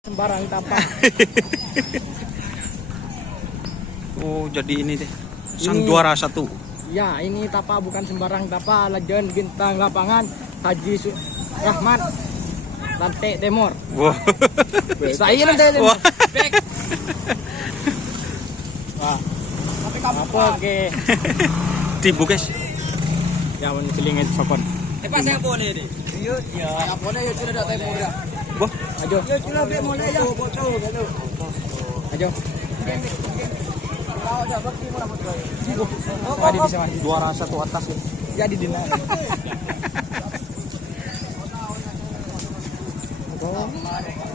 Sembarang tapak. Oh, jadi ini deh. Sang juara satu. Ya, ini tapa bukan sembarang tapa. Legend bintang lapangan Haji Rahmat Lantai Timur. Wah. Saya Lantai Timur. Wah. Wah. Apa ke? Tibu guys. Ya, ini celingit sopon. Pas saya boleh deh. Iya, ya. Saya boleh ya sudah datang timur ya. Wah. Ajo. Ya sudah be boleh ya. Ajo. Tadi bisa juara satu atas ya. Jadi dina.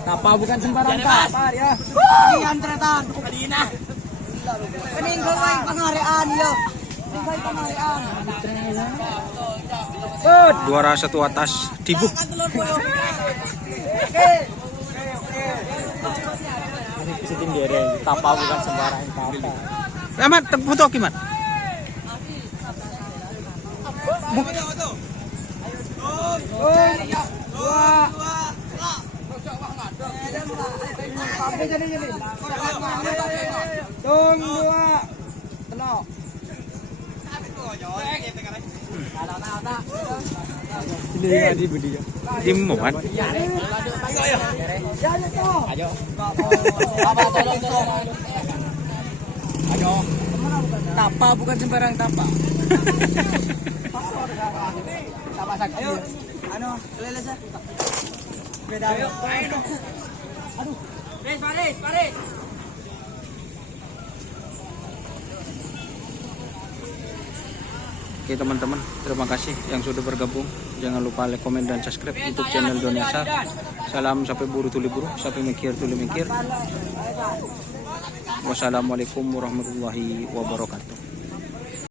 Tapa bukan sembarang tapa ya. Ini antretan. Kadina. Peninggal main pengarian ya. Peninggal pengarian. Juara satu atas Tibu. Setinggi tapa bukan sembarang tapa. Amat foto kimat. Tung dua. Tenang. Ini di budi ya. Di Muhammad. Ayo. Ayo. Tapa bukan sembarang tapa. Tapa sakti. Ayo. Ano, leles ya. Beda. Ayo. Aduh. Paris. Oke teman-teman, terima kasih yang sudah bergabung. Jangan lupa like, komen, dan subscribe YouTube channel Donesa. Salam sampai buru tuli buru, sampai mikir tuli mikir. Wassalamualaikum warahmatullahi wabarakatuh.